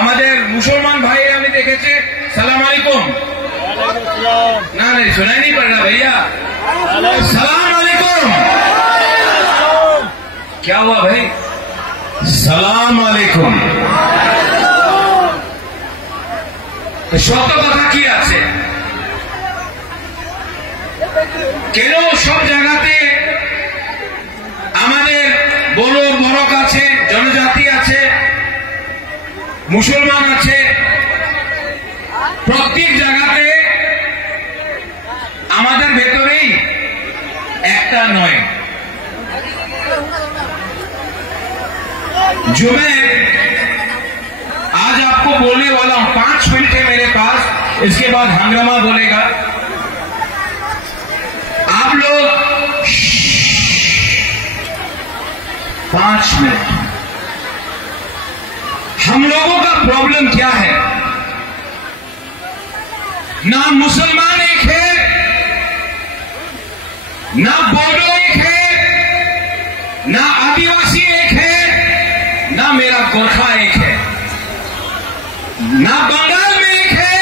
আমাদের মুসলমান भाई আমি দেখেছে सलाम अलैकुम ना नहीं सुनाई नहीं पड़ रहा भैया सलाम अलैकुम क्या हुआ भाई सलाम अलैकुम সত্য কথা কি আছে কেন সব জায়গাতে আমাদের বড় বড়ক আছে জনজাতি আছে মুসলমান আছে প্রত্যেক জায়গাতে আমাদের ভেতরেই একটা নয় जो मैं आज आपको बोलने वाला हूं 5 मिनट है मेरे पास इसके बाद हंगामा बोलेगा आप लोग 5 मिनट हम लोगों का प्रॉब्लम क्या है ना मुसलमान एक है ना बोडो एक है ना आदिवासी एक है ना मेरा गोरखा एक है ना बंगाल में एक है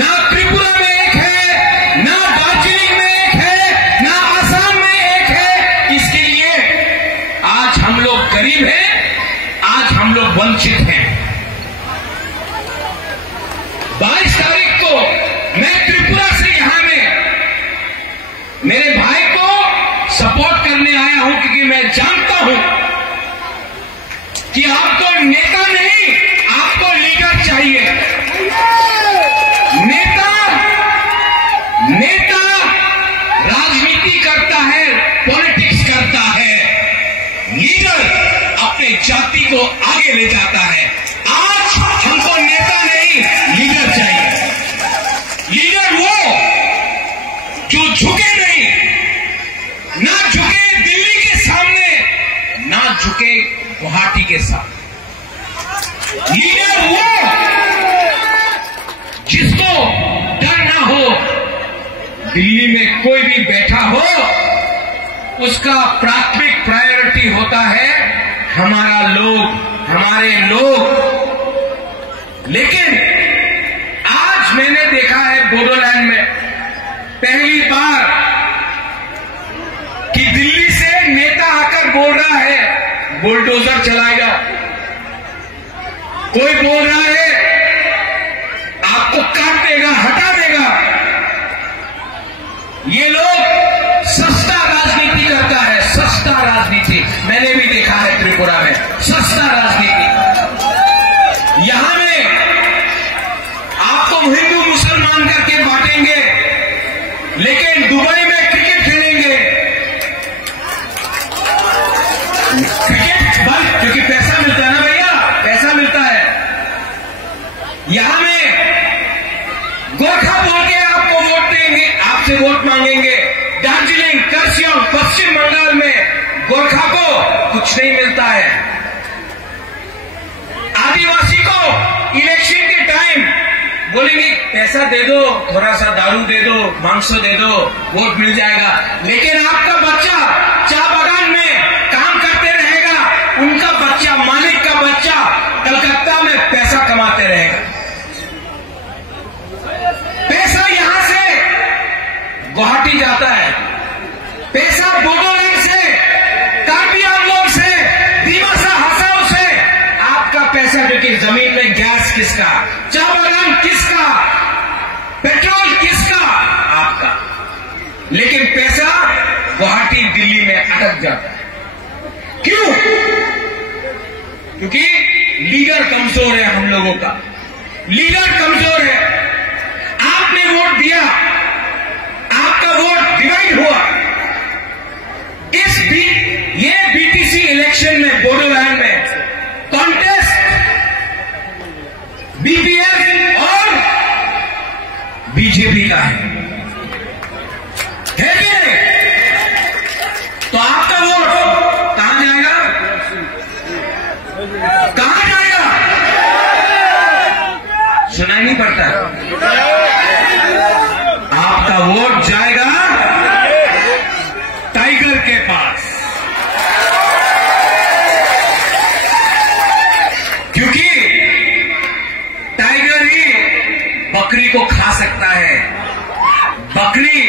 ना त्रिपुरा में एक है ना दार्जिलिंग में एक है ना असम में एक है इसके लिए आज हम लोग गरीब हैं आज हम लोग वंचित हैं 22 तारीख को मैं त्रिपुरा से यहां में मेरे भाई को सपोर्ट करने आया हूं क्योंकि मैं जानता हूं कि आपको नेता नहीं आपको लीडर चाहिए नेता राजनीति करता है पॉलिटिक्स करता है लीडर अपने जाति को आगे ले जाता है आज हमको नेता नहीं लीडर चाहिए लीडर वो जो झुके नहीं ना झुके दिल्ली के सामने ना झुके गुवाहाटी के सामने लीडर वो जिसको डर ना हो दिल्ली में कोई भी बैठा हो उसका प्राथमिक प्रायोरिटी होता है हमारे लोग लेकिन आज मैंने देखा है बोडोलैंड में पहली बार कि दिल्ली से नेता आकर बोल रहा है बुलडोजर चलाएगा कोई बोल रहा है आपको काट देगा हटा देगा ये लोग सस्ता राजनीति करता है सस्ता राजनीति मैंने भी देखा है त्रिपुरा में सस्ता राजनीति यहां में आपको हिंदू मुसलमान करके बांटेंगे लेकिन दुबई में क्रिकेट खेलेंगे क्रिकेट बंद क्योंकि पैसा मिलता है ना भैया पैसा मिलता है यहां में गोरखा बोल के आपको वोट देंगे आपसे वोट मांगेंगे दार्जिलिंग करसियों पश्चिम बंगाल में गोरखा को कुछ नहीं मिलता है आदिवासी को इलेक्शन के टाइम बोलेंगे पैसा दे दो थोड़ा सा दारू दे दो मांसो दे दो वोट मिल जाएगा लेकिन आपका बच्चा चाय बागान में काम करते रहेगा उनका बच्चा मालिक का बच्चा कलकत्ता में पैसा कमाते रहेगा पैसा यहां से गुवाहाटी जाता है पैसा बोडोलैंड से कार्बी आंगलोंग से दिमासा हसाओ से आपका पैसा क्योंकि जमीन में गैस किसका चाय बागान किसका पेट्रोल किसका आपका लेकिन पैसा गुवाहाटी दिल्ली में अटक जाता है क्यों क्योंकि लीडर कमजोर है हम लोगों का लीडर कमजोर है आपने वोट दिया आपका वोट डिवाइड हुआ ये बीटीसी इलेक्शन में बोडोलैंड में कॉन्टेस्ट बीपीएफ और बीजेपी का है कि नहीं तो आपका वोट कहां जाएगा सुनाई नहीं पड़ता आपका वोट जाएगा टाइगर के पास क्योंकि को खा सकता है। बकरी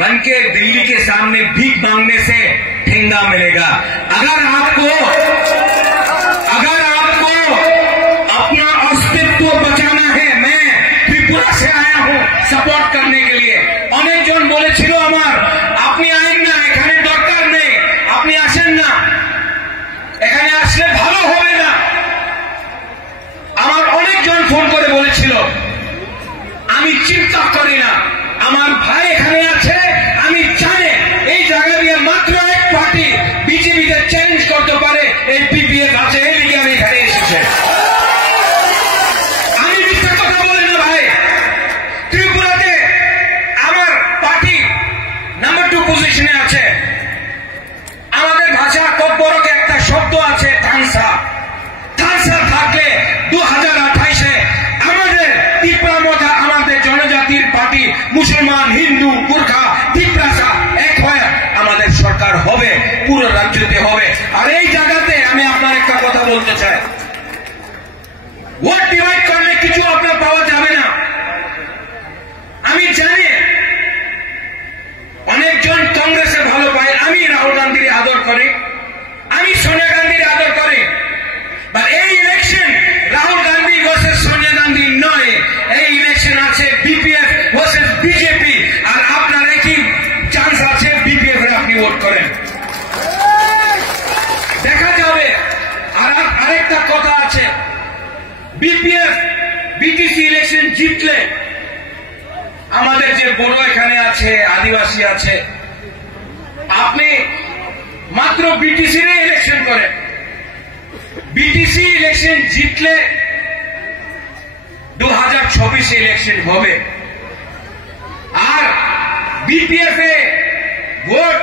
बनके दिल्ली के सामने भीख मांगने से ठेंगा मिलेगा। अगर आपको अपना अस्तित्व बचाना है, मैं त्रिपुरा से आया हूं सपोर्ट करने के लिए। अनेक जन बोलेছিল আমার আপনি আইন না, এখানে দরকার নেই, আপনি আসেন না, এখানে আসলে ভালো হবে না। আমার অনেক জন ফোন করে বলেছিল আমি চিন্তা করি না, আমার ভাই এখানে আছে, আমি জানি এই জায়গা দিয়ে মাত্র এক পার্টি বিজেপিতে চ্যালেঞ্জ করতে পারে, এই পিপিএফ আছে, এই লিগে আমি এখানে এসেছে। আমি মিথ্যা কথা বলি না ভাই। ত্রিপুরাতে আমার পার্টি নাম্বার 2 পজিশনে আছে। আমাদের ভাষা খুব বড় একটা শব্দ আছে থানসা। থানসা থাকলে 2028-এ আমাদের ত্রিপুরা মধ্যে আমাদের জনজাতির পার্টি মুসলমান, হিন্দু, গুর্খা, ত্রিপুরা এক হয়ে আমাদের সরকার হবে, পুরো রাজ্যতে হবে। আর এই জায়গাতে আমি আপনার একটা কথা বলতে চাই, ভোট ডিভাইড করলে কিছু আপনার পাওয়া যাবে না। আমি জানি অনেকজন কংগ্রেসে ভালো পায়, আমি রাহুল গান্ধীর আদর করি, আমি সোনিয়া গান্ধীর আদর করি। বাট এই ইলেকশন রাহুল গান্ধী ভার্সেস সোনিয়া গান্ধী নয়, এই ইলেকশন আছে বিপিএফ ভার্সেস বিজেপি। আর আপনার একই চান্স আছে বিপিএফ এর আপনি ভোট করেন, দেখা যাবে। আর আরেকটা কথা আছে, বিপিএফ বিটিসি ইলেকশন জিতলে আমাদের যে বড় এখানে আছে, আদিবাসী আছে, আপনি মাত্র বিটিসি রে ইলেকশন করেন। বিটিসি ইলেকশন জিতলে 2024 ইলেকশন হবে। আর বিপিএফ এ ভোট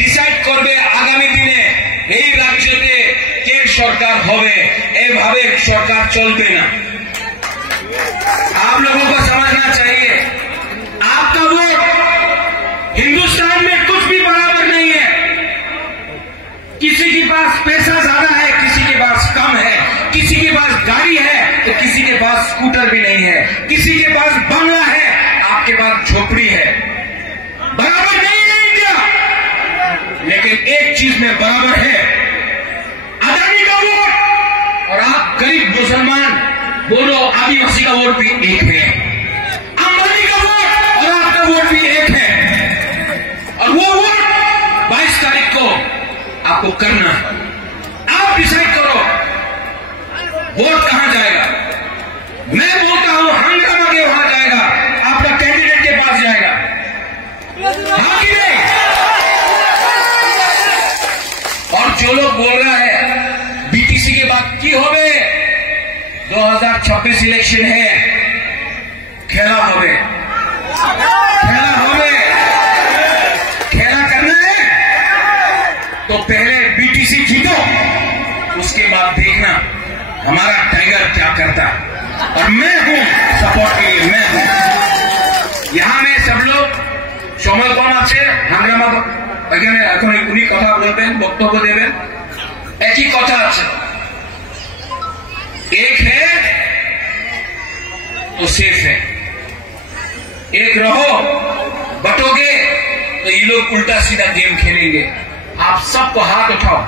ডিসাইড করবে আগামী দিনে এই রাজ্যতে কে সরকার হবে। এইভাবে সরকার চলবে না। आप लोगों को समझना चाहिए, आपका वोट हिंदुस्तान में कुछ भी बराबर नहीं है। किसी के पास पैसा ज्यादा है, किसी के पास कम है, किसी के पास गाड़ी है तो किसी के पास स्कूटर भी नहीं है, किसी के पास बंगला है, आपके पास झोपड़ी है। बराबर नहीं है इंडिया, लेकिन एक चीज में बराबर है, अदानी का वोट और आप गरीब मुसलमान बोलो आदिवासी का वोट भी एक है, अंबानी का वोट और आपका वोट भी एक है। और वो वोट 22 तारीख को आपको करना, आप डिसाइड करो वोट कहां जाएगा। मैं बोलता हूं हंगामा के वहां जाएगा, आपका कैंडिडेट के पास जाएगा, हाँ कि नहीं। और जो लोग बोल रहा है बीटीसी के बाद की होवे, 2026 इलेक्शन है, खेला होवे, खेला करना है तो पहले बीटीसी जीतो, उसके बाद देखना हमारा टाइगर क्या करता। और मैं हूं सपोर्ट के लिए, मैं हूं यहां में। सब लोग সময় কম আছে, হাঙ্গামা এখানে এখন উনি কথা বলবেন, বক্তব্য দেবেন। একই কথা আছে, एक है तो सेफ है, एक रहो बटोगे तो ये लोग उल्टा सीधा गेम खेलेंगे। आप सबको हाथ उठाओ,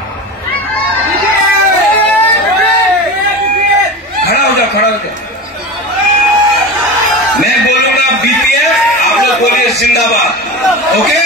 खड़ा हो जाओ, खड़ा हो जाओ। मैं बोलूंगा बीपीएफ, आप लोग बोलिए जिंदाबाद, ओके।